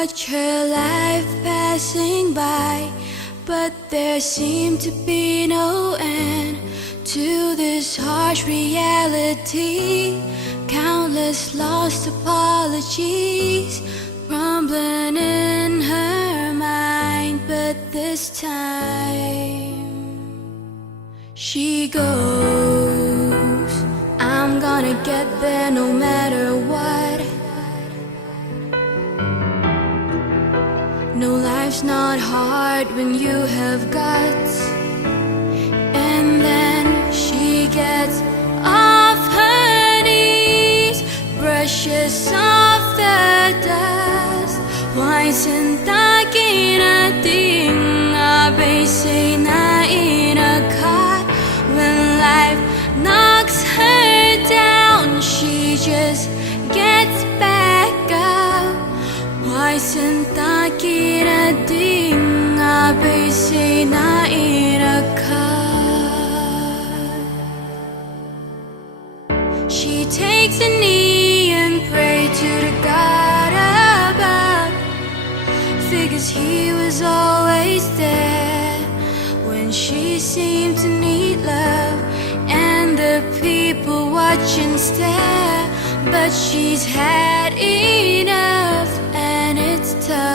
watch her life passing by, but there seemed to be no end to this harsh reality. Countless lost apologies rumbling in her mind, but this time she goes, I'm gonna get there no matter what. No, life's not hard when you have guts. And then she gets off her knees, brushes off the dust. Why senta kinating BEISEINA RIP? When life knocks her down, she just gets back up. Why senta kinating BEISEINA RIP? She takes a knee and prays to the God above. Figures he was always there when she seemed to need love, and the people watch and stare. But she's had enough, and it's tough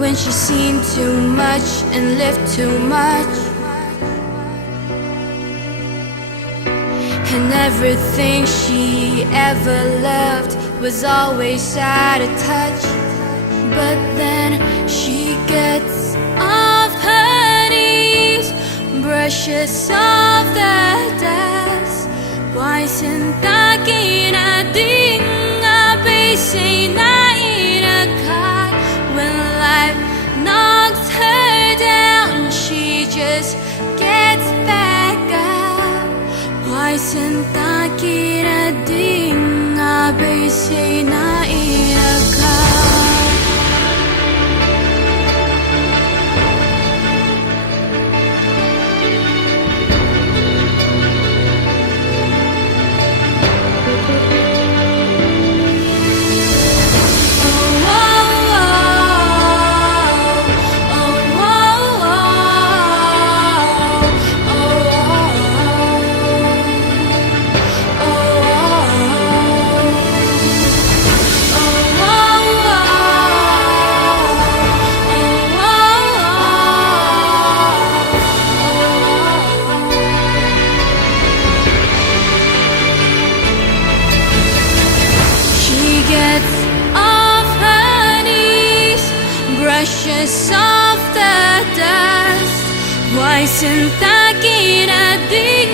when she's seen too much and lived too much, and everything she ever loved was always out of touch. But then she gets off her knees, brushes off the dust. Why senta kinating BEISEINA RIP? When life knocks her down, she just gets back up. Why senta kinating BEISEINA RIP? Gets off her knees, brushes off the dust. Why senta kinating